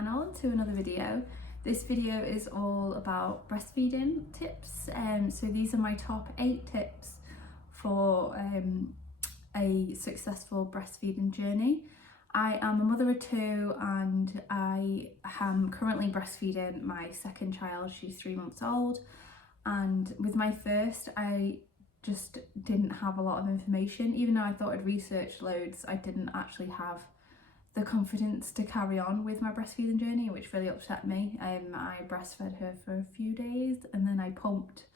channel to another video. This video is all about breastfeeding tips. So these are my top 8 tips for a successful breastfeeding journey. I am a mother of 2 and I am currently breastfeeding my second child. She's 3 months old, and with my first I just didn't have a lot of information. Even though I thought I'd researched loads, I didn't actually have the confidence to carry on with my breastfeeding journey, which really upset me. I breastfed her for a few days and then I pumped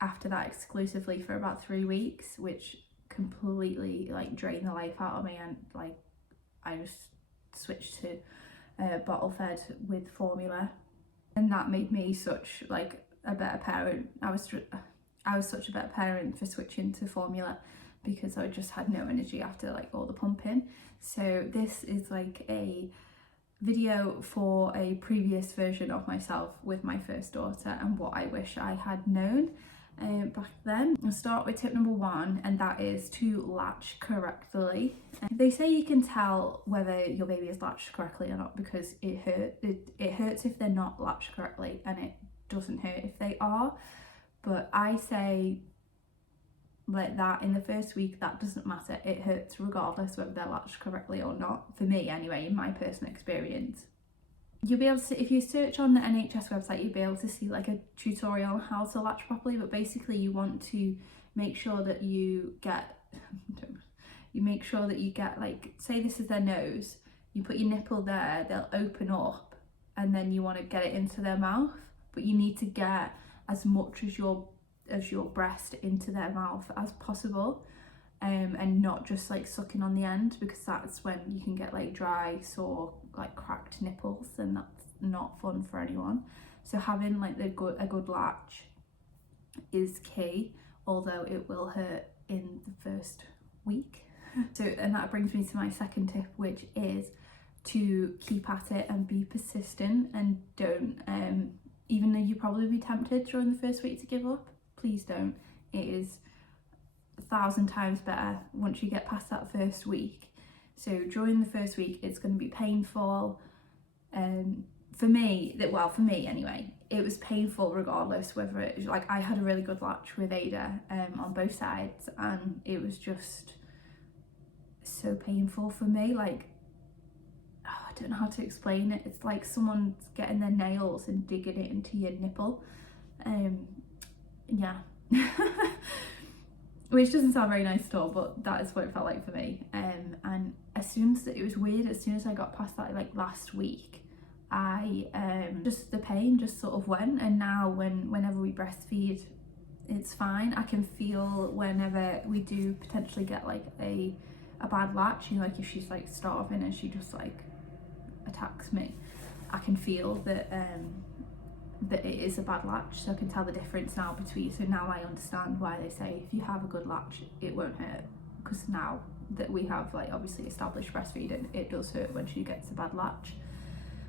after that exclusively for about 3 weeks, which completely drained the life out of me, and I just switched to bottle fed with formula, and that made me such a better parent. I was such a better parent for switching to formula because I just had no energy after all the pumping. So this is a video for a previous version of myself with my first daughter and what I wish I had known back then. I'll start with tip number 1, and that is to latch correctly. They say you can tell whether your baby is latched correctly or not because it hurts if they're not latched correctly, and it doesn't hurt if they are. But I say that in the first week that doesn't matter. It hurts regardless whether they're latched correctly or not, for me anyway, in my personal experience. You'll be able to, if you search on the NHS website, you'll be able to see a tutorial on how to latch properly. But basically you want to make sure that you get say this is their nose, you put your nipple there, they'll open up, and then you want to get it into their mouth, but you need to get as much as your breast into their mouth as possible, and not just sucking on the end, because that's when you can get dry, sore, cracked nipples, and that's not fun for anyone. So having a good latch is key, although it will hurt in the first week. And that brings me to my second tip, which is to keep at it and be persistent, and don't even though you probably be tempted during the first week to give up, please don't. It is 1,000 times better once you get past that first week. So during the first week it's going to be painful. For me anyway, it was painful regardless whether it I had a really good latch with Ada on both sides, and it was just so painful for me. I don't know how to explain it. It's like someone's getting their nails and digging it into your nipple. Yeah. Which doesn't sound very nice at all, but that is what it felt like for me. And as soon as I got past that last week, I just the pain just sort of went, and now whenever we breastfeed it's fine. I can feel whenever we do potentially get a bad latch, if she's starving and she just attacks me, I can feel that that it is a bad latch, so I can tell the difference now between. So now I understand why they say if you have a good latch it won't hurt, because now that we have obviously established breastfeeding, it does hurt when she gets a bad latch.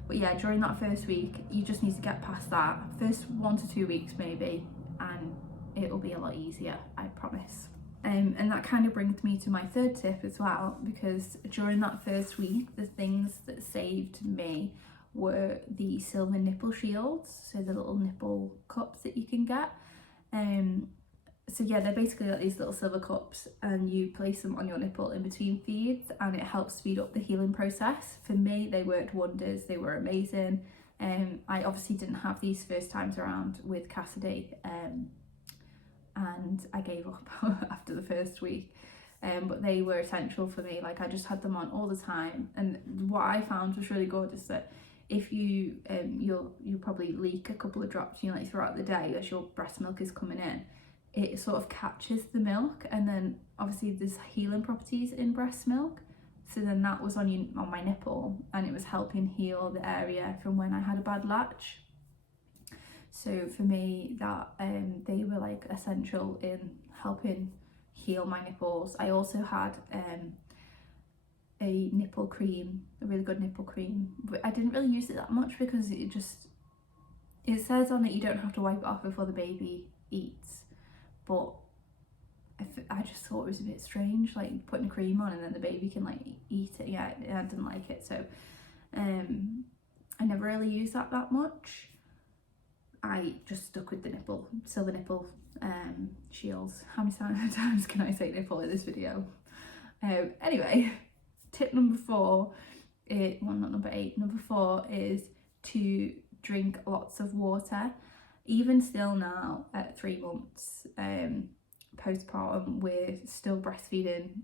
But yeah, during that first week you just need to get past that first 1 to 2 weeks maybe, and it'll be a lot easier, I promise. And that kind of brings me to my third tip as well, because during that first week the things that saved me were the silver nipple shields, so the little nipple cups that you can get. So yeah, they're basically these little silver cups, and you place them on your nipple in between feeds, and it helps speed up the healing process. For me, they worked wonders. They were amazing. I obviously didn't have these first times around with Cassidy, and I gave up after the first week. But they were essential for me. I just had them on all the time, and what I found was really good is that if you'll probably leak a couple of drops throughout the day as your breast milk is coming in, it sort of catches the milk, and then obviously there's healing properties in breast milk, so then that was on my nipple, and it was helping heal the area from when I had a bad latch. So for me that they were essential in helping heal my nipples. I also had a nipple cream, a really good nipple cream, but I didn't really use it that much because it says on it you don't have to wipe it off before the baby eats, but I just thought it was a bit strange, putting a cream on and then the baby can eat it. Yeah, I didn't like it. So I never really use that much. I just stuck with the nipple, silver nipple shields. How many times can I say nipple in this video? Anyway, tip number 4, well, not number 8, number 4 is to drink lots of water. Even still now at 3 months postpartum, we're still breastfeeding,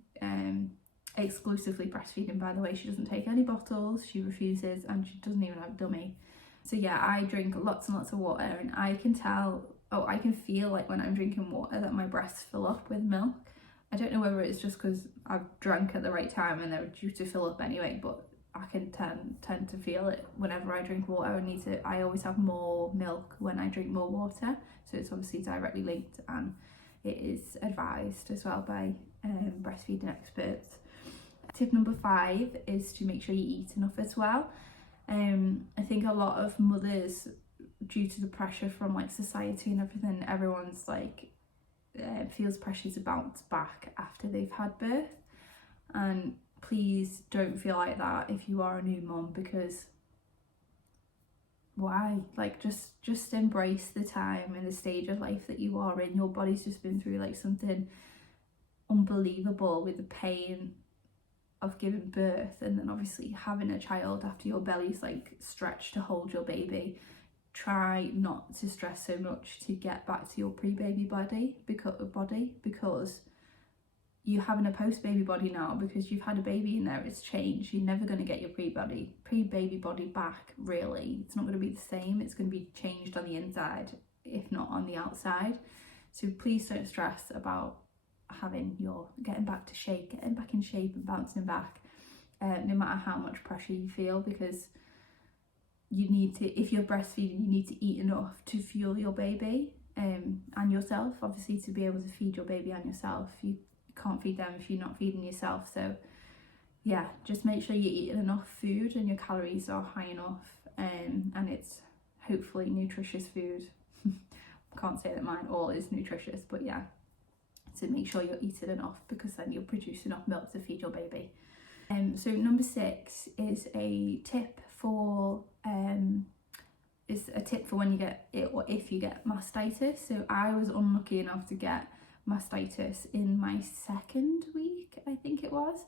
exclusively breastfeeding, by the way. She doesn't take any bottles, she refuses, and she doesn't even have a dummy. So yeah, I drink lots and lots of water, and I can feel like when I'm drinking water that my breasts fill up with milk. I don't know whether it's just because I've drank at the right time and they're due to fill up anyway, but I can tend to feel it whenever I drink water. I always have more milk when I drink more water, so it's obviously directly linked, and it is advised as well by breastfeeding experts. Tip number 5 is to make sure you eat enough as well. I think a lot of mothers, due to the pressure from like society and everything, everyone's like feels pressure to bounce back after they've had birth, and please don't feel like that if you are a new mom, because why? Like just embrace the time and the stage of life that you are in. Your body's just been through like something unbelievable with the pain of giving birth, and then obviously having a child after your belly's like stretched to hold your baby. Try not to stress so much to get back to your pre-baby body because you having a post-baby body now, because you've had a baby in there, it's changed. You're never going to get your pre-baby body back, really. It's not going to be the same. It's going to be changed on the inside, if not on the outside. So please don't stress about getting back in shape and bouncing back, no matter how much pressure you feel, because you need to, if you're breastfeeding, you need to eat enough to fuel your baby and yourself, obviously, to be able to feed your baby and yourself. You can't feed them if you're not feeding yourself. So yeah, just make sure you're eating enough food and your calories are high enough, and it's hopefully nutritious food. Can't say that mine all is nutritious, but yeah, so make sure you're eating enough, because then you'll produce enough milk to feed your baby. So number 6 is a tip for when you get it, or if you get mastitis. So I was unlucky enough to get mastitis in my 2nd week, I think it was,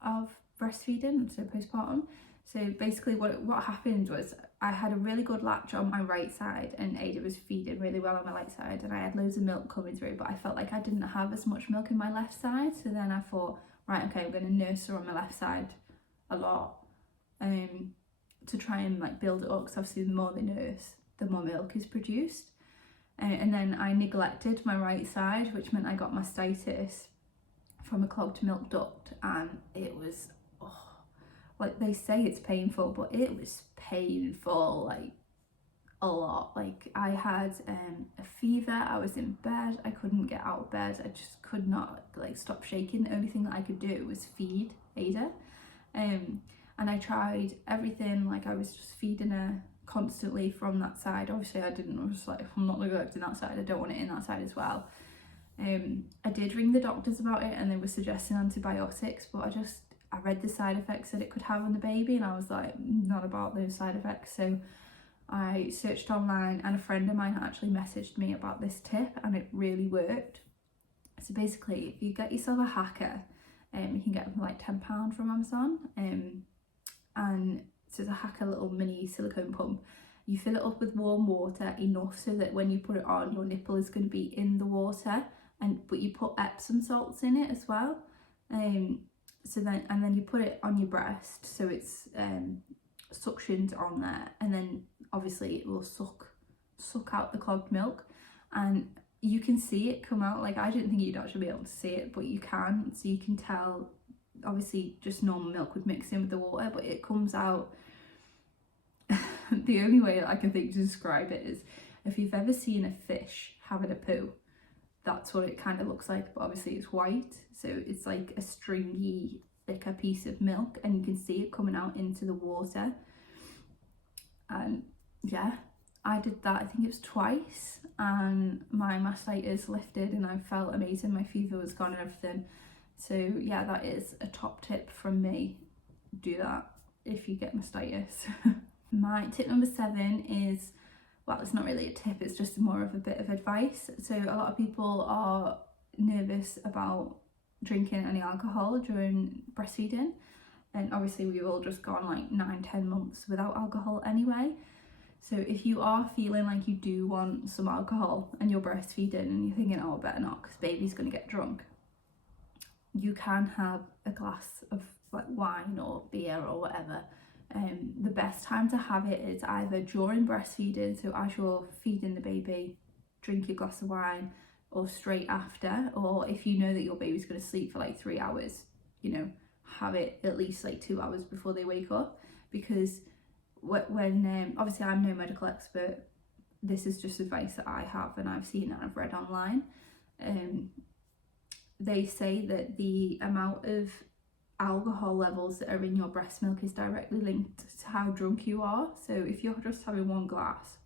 of breastfeeding, so postpartum. So basically what happened was I had a really good latch on my right side, and Ada was feeding really well on my right side, and I had loads of milk coming through, but I felt like I didn't have as much milk in my left side. So then I thought, right, okay, I'm going to nurse her on my left side a lot, to try and like build it up, because obviously the more they nurse, the more milk is produced. And then I neglected my right side, which meant I got mastitis from a clogged milk duct, and it was, like they say it's painful, but it was painful, like a lot. Like I had a fever, I was in bed, I couldn't get out of bed, I just could not like stop shaking. The only thing that I could do was feed Ada, and I tried everything. Like I was just feeding her constantly from that side. Obviously I was like, I'm not neglecting that side, I don't want it in that side as well. I did ring the doctors about it, and they were suggesting antibiotics, but I read the side effects that it could have on the baby, and I was like, not about those side effects. So I searched online, and a friend of mine actually messaged me about this tip, and it really worked. So basically, if you get yourself a hacker, you can get them for like £10 from Amazon, and so it's a hacker little mini silicone pump. You fill it up with warm water enough so that when you put it on, your nipple is going to be in the water, but you put Epsom salts in it as well. So then you put it on your breast, so it's suctioned on there, and then obviously it will suck out the clogged milk, and you can see it come out. Like I didn't think you'd actually be able to see it, but you can. So you can tell, obviously just normal milk would mix in with the water, but it comes out. The only way that I can think to describe it is, if you've ever seen a fish having a poo, that's what it kind of looks like, but obviously it's white, so it's like a stringy, thicker piece of milk, and you can see it coming out into the water. And yeah, I did that, I think it was twice, and my mastitis lifted, and I felt amazing. My fever was gone and everything. So yeah, that is a top tip from me. do that if you get mastitis. My tip number 7 is, well, it's not really a tip, it's just more of a bit of advice. So a lot of people are nervous about drinking any alcohol during breastfeeding, and obviously we've all just gone like 9-10 months without alcohol anyway. So if you are feeling like you do want some alcohol and you're breastfeeding and you're thinking, oh, I better not because baby's going to get drunk, you can have a glass of like wine or beer or whatever. The best time to have it is either during breastfeeding, so as you're feeding the baby, drink your glass of wine, or straight after, or if you know that your baby's going to sleep for like 3 hours, you know, have it at least like 2 hours before they wake up. Because when obviously I'm no medical expert, this is just advice that I have and I've seen and I've read online. They say that the amount of alcohol levels that are in your breast milk is directly linked to how drunk you are. So if you're just having one glass,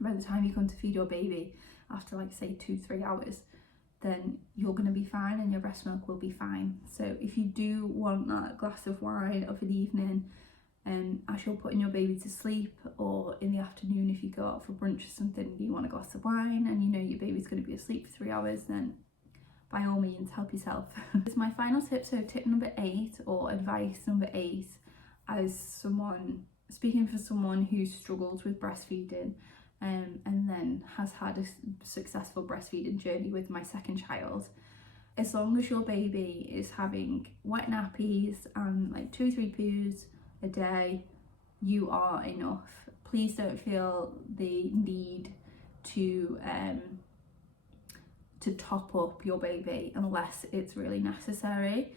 by the time you come to feed your baby after like say 2-3 hours, then you're going to be fine and your breast milk will be fine. So if you do want that glass of wine of an evening, as you're putting your baby to sleep, or in the afternoon if you go out for brunch or something, you want a glass of wine and you know your baby's going to be asleep for 3 hours, then by all means help yourself. It's my final tip. So tip number 8, or advice number 8, as someone speaking for someone who struggles with breastfeeding and then has had a successful breastfeeding journey with my second child. As long as your baby is having wet nappies and like 2-3 poos a day, you are enough. Please don't feel the need to top up your baby unless it's really necessary.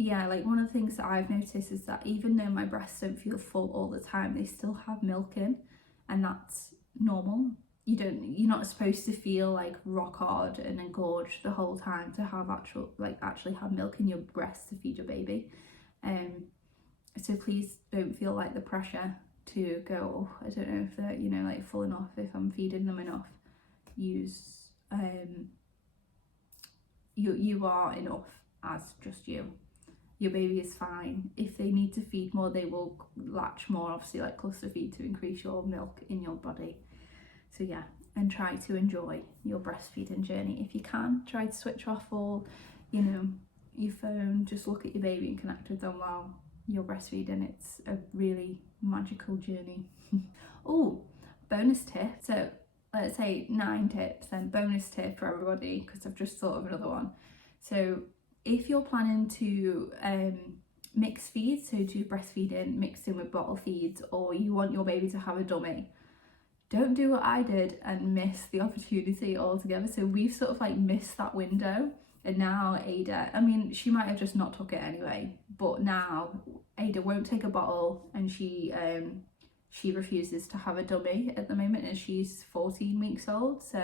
Yeah, like one of the things that I've noticed is that even though my breasts don't feel full all the time, they still have milk in, and that's normal. You're not supposed to feel like rock hard and engorged the whole time to have actually have milk in your breast to feed your baby. So please don't feel like the pressure to go, oh, I don't know if they're, you know, like full enough, if I'm feeding them enough. You are enough as just you. Your baby is fine. If they need to feed more, they will latch more, obviously like cluster feed, to increase your milk in your body. So yeah, and try to enjoy your breastfeeding journey if you can. Try to switch off all, you know, your phone, just look at your baby and connect with them while you're breastfeeding. It's a really magical journey. Oh, bonus tip. So let's say 9 tips, then bonus tip for everybody, because I've just thought of another one. So if you're planning to mix feeds, so do breastfeeding mixed in with bottle feeds, or you want your baby to have a dummy, don't do what I did and miss the opportunity altogether. So we've sort of like missed that window, and now Ada, I mean, she might have just not took it anyway, but now Ada won't take a bottle, and she refuses to have a dummy at the moment, and she's 14 weeks old. So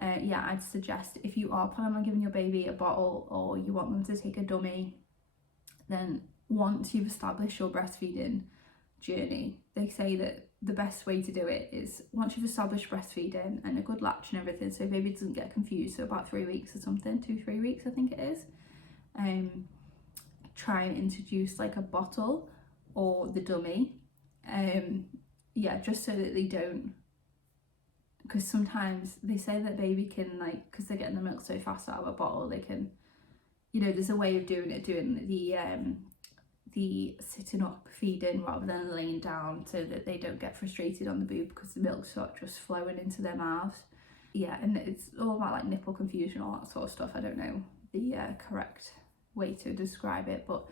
yeah, I'd suggest if you are planning on giving your baby a bottle or you want them to take a dummy, then once you've established your breastfeeding journey, they say that the best way to do it is once you've established breastfeeding and a good latch and everything, so baby doesn't get confused, so about 3 weeks or something, 2-3 weeks I think it is, try and introduce like a bottle or the dummy. Yeah, just so that they don't, because sometimes they say that baby can, like, because they're getting the milk so fast out of a bottle, they can, you know, there's a way of doing the sitting up feeding rather than laying down, so that they don't get frustrated on the boob because the milk starts just flowing into their mouths. Yeah, and it's all about like nipple confusion, all that sort of stuff. I don't know the correct way to describe it, but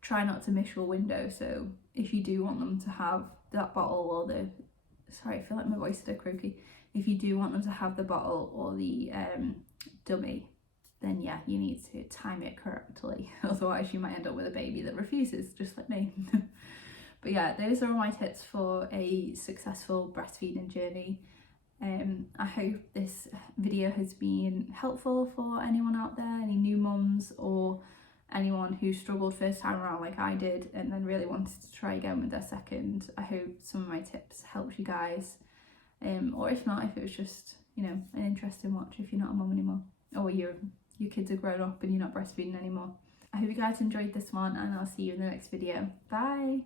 try not to miss your window. So if you do want them to have that bottle or the, sorry, I feel like my voice is a croaky. If you do want them to have the bottle or the dummy, then yeah, you need to time it correctly. Otherwise you might end up with a baby that refuses, just like me. But yeah, those are all my tips for a successful breastfeeding journey. I hope this video has been helpful for anyone out there, any new mums or anyone who struggled first time around like I did and then really wanted to try again with their second. I hope some of my tips helped you guys, or if not, if it was just, you know, an interesting watch if you're not a mum anymore, or your kids are grown up and you're not breastfeeding anymore. I hope you guys enjoyed this one, and I'll see you in the next video. Bye.